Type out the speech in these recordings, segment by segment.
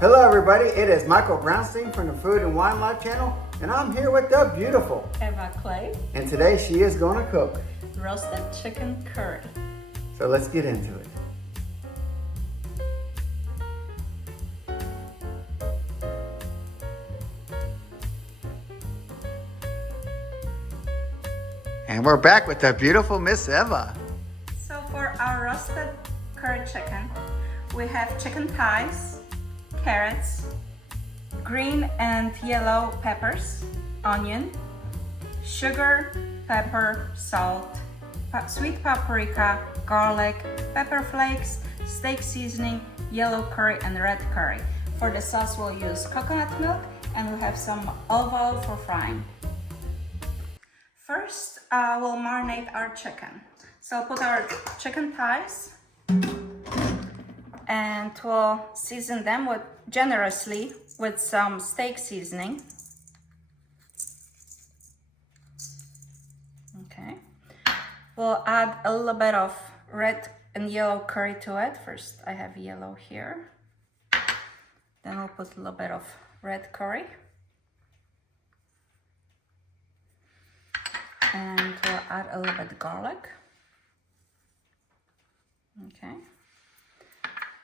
Hello everybody, it is Michael Brownstein from the Food and Wine Life channel, and I'm here with the beautiful Eva Clay. And today she is going to cook Roasted chicken curry. So let's get into it. And we're back with the beautiful Miss Eva. So for our roasted curry chicken, we have chicken thighs, carrots, green and yellow peppers, onion, sugar, pepper, salt, sweet paprika, garlic, pepper flakes, steak seasoning, yellow curry and red curry. For the sauce we'll use coconut milk and we have some olive oil for frying. First, we'll marinate our chicken. So I'll put our chicken thighs and we'll season them generously with some steak seasoning. Okay. We'll add a little bit of red and yellow curry to it. First, I have yellow here. Then we'll put a little bit of red curry. And we'll add a little bit of garlic. Okay.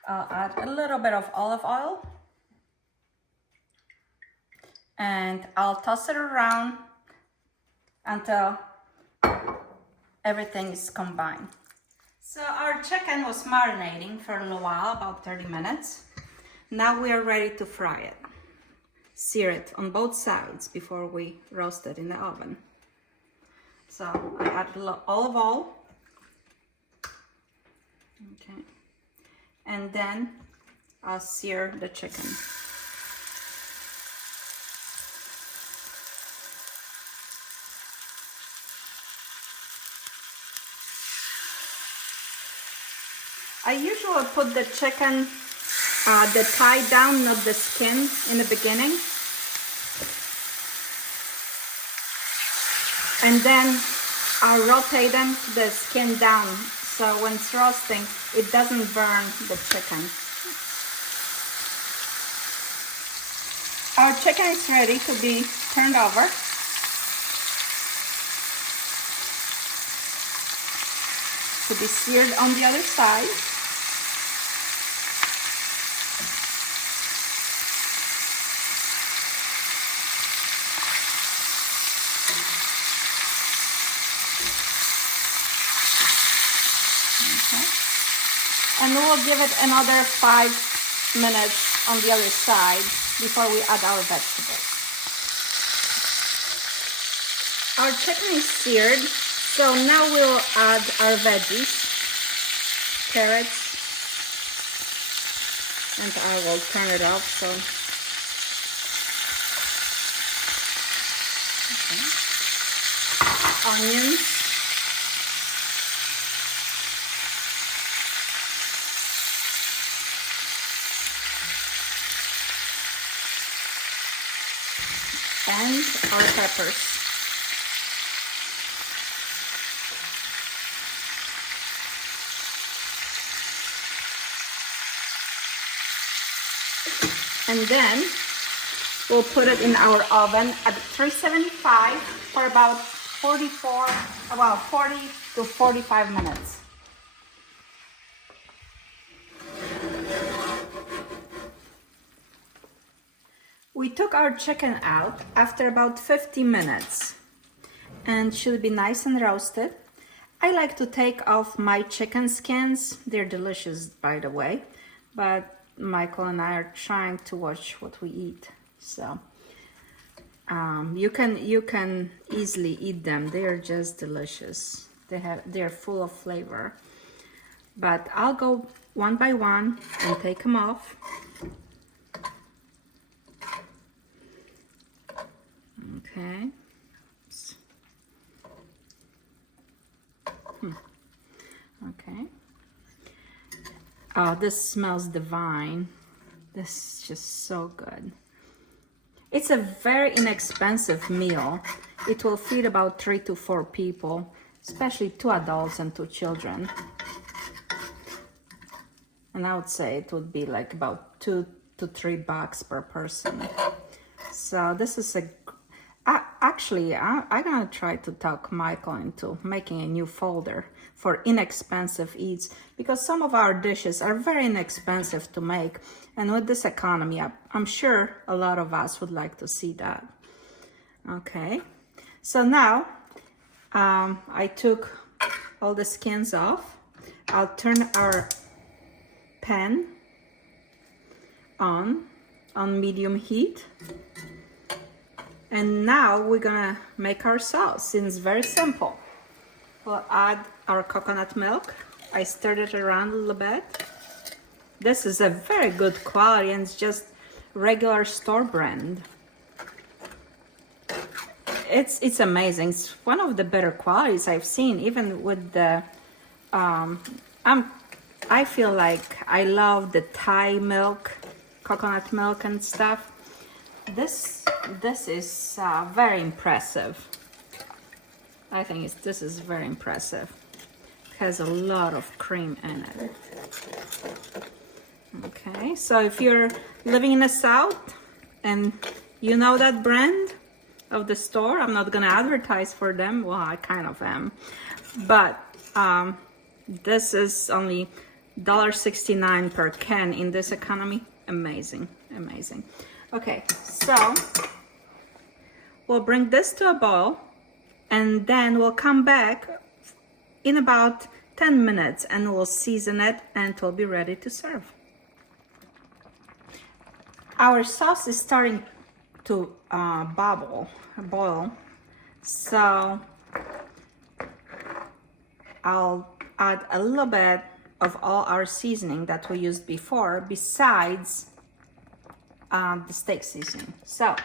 I'll add a little bit of olive oil. And I'll toss it around until everything is combined. So our chicken was marinating for a little while, about 30 minutes. Now we are ready to fry it. Sear it on both sides before we roast it in the oven. So I add a little olive oil. Okay. And then I'll sear the chicken. I usually put the chicken, the thigh down, not the skin, in the beginning. And then I'll rotate them, the skin down, so when it's roasting, it doesn't burn the chicken. Our chicken is ready to be turned over. To be seared on the other side. Okay. And we'll give it another 5 minutes on the other side before we add our vegetables. Our chicken is seared. So now we'll add our veggies, carrots, and I will turn it off. So, okay. Onions, and our peppers. And then we'll put it in our oven at 375 for about 40 to 45 minutes. We took our chicken out after about 50 minutes and should be nice and roasted. I like to take off my chicken skins. They're delicious, by the way, but Michael and I are trying to watch what we eat, so you can easily eat them. They are just delicious. They're full of flavor. But I'll go one by one and take them off. Okay. Okay. Oh, this smells divine. This is just so good. It's a very inexpensive meal. It will feed about 3 to 4 people, especially 2 adults and 2 children. And I would say it would be like about 2 to $3 per person. So this is actually, I'm gonna try to talk Michael into making a new folder for inexpensive eats, because some of our dishes are very inexpensive to make, and with this economy, I'm sure a lot of us would like to see that. Okay, so now I took all the skins off. I'll turn our pan on medium heat. And now we're gonna make our sauce. It's very simple. We'll add our coconut milk. I stirred it around a little bit. This is a very good quality, and it's just regular store brand. It's amazing. It's one of the better qualities I've seen, even with the I feel like I love the Thai milk, coconut milk and stuff. This is very impressive. I think this is very impressive. It has a lot of cream in it. Okay, so if you're living in the South and you know that brand of the store, I'm not gonna advertise for them. Well, I kind of am, but this is only $1.69 per can in this economy. Amazing, amazing. Okay, so we'll bring this to a boil, and then we'll come back in about 10 minutes and we'll season it, and it will be ready to serve. Our sauce is starting to boil, so I'll add a little bit of all our seasoning that we used before, besides the steak seasoning. So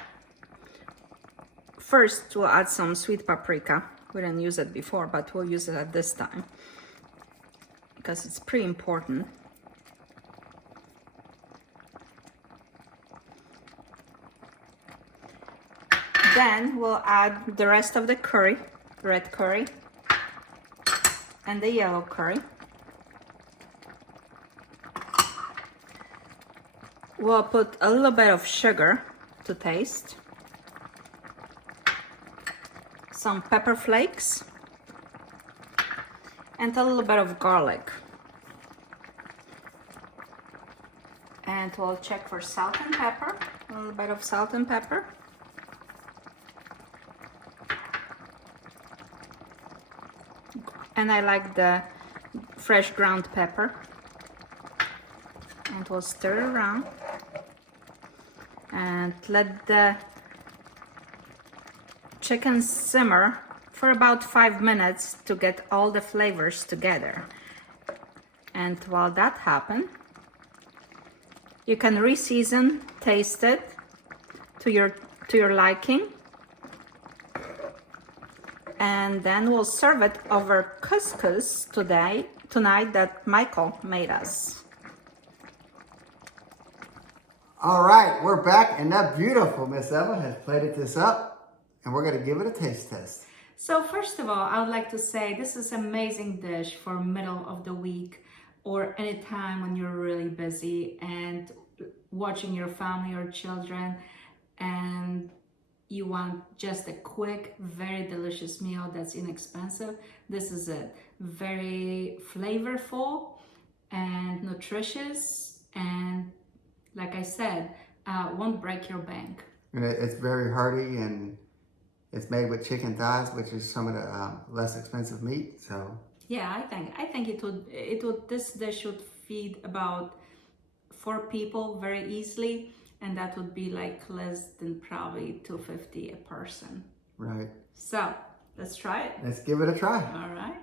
first we'll add some sweet paprika. We didn't use it before, but we'll use it at this time because it's pretty important. Then we'll add the rest of the curry, red curry and the yellow curry. We'll put a little bit of sugar to taste, some pepper flakes, and a little bit of garlic. And we'll check for salt and pepper, a little bit of salt and pepper. And I like the fresh ground pepper. And we'll stir it around and let the chicken simmer for about 5 minutes to get all the flavors together. And while that happens, you can re-season, taste it to your liking, and then we'll serve it over couscous tonight that Michael made us. All right, we're back, and that beautiful Miss Eva has plated this up, and we're gonna give it a taste test. So first of all, I would like to say this is an amazing dish for middle of the week or any time when you're really busy and watching your family or children, and you want just a quick, very delicious meal that's inexpensive. This is it. Very flavorful and nutritious, and like I said, won't break your bank. And it's very hearty, and it's made with chicken thighs, which is some of the less expensive meat. So yeah, I think it would this dish would feed about 4 people very easily, and that would be like less than probably $2.50 a person. Right. So let's try it. Let's give it a try. All right.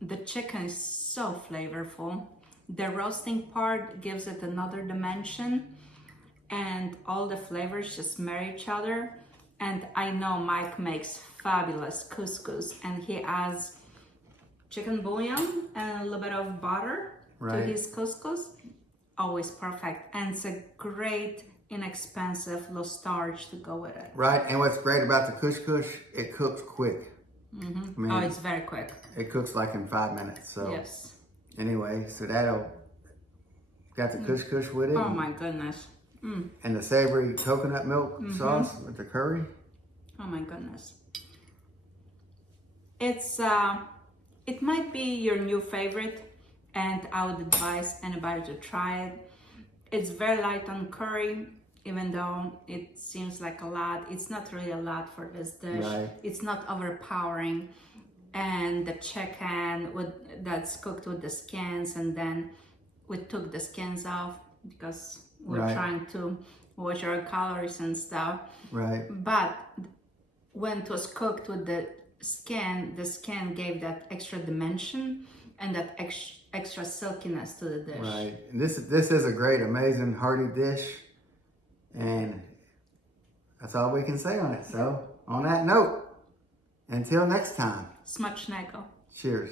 The chicken is so flavorful. The roasting part gives it another dimension, and all the flavors just marry each other. And I know Mike makes fabulous couscous, and he adds chicken bouillon and a little bit of butter to his couscous. Always perfect, and it's a great inexpensive, low starch to go with it. Right, and what's great about the couscous, it cooks quick. I mean, Oh, it's very quick. It cooks like in 5 minutes. So Yes. anyway, so that'll got the couscous with it. Oh my goodness. And the savory coconut milk sauce with the curry. Oh my goodness. It's it might be your new favorite, and I would advise anybody to try it. It's very light on curry, even though it seems like a lot. It's not really a lot for this dish. Right. It's not overpowering. And the chicken that's cooked with the skins, and then we took the skins off because we're trying to watch our calories and stuff. Right. But when it was cooked with the skin gave that extra dimension and that extra silkiness to the dish. Right. And this is a great, amazing, hearty dish. And that's all we can say on it. So on that note, until next time. Smacznego. Cheers.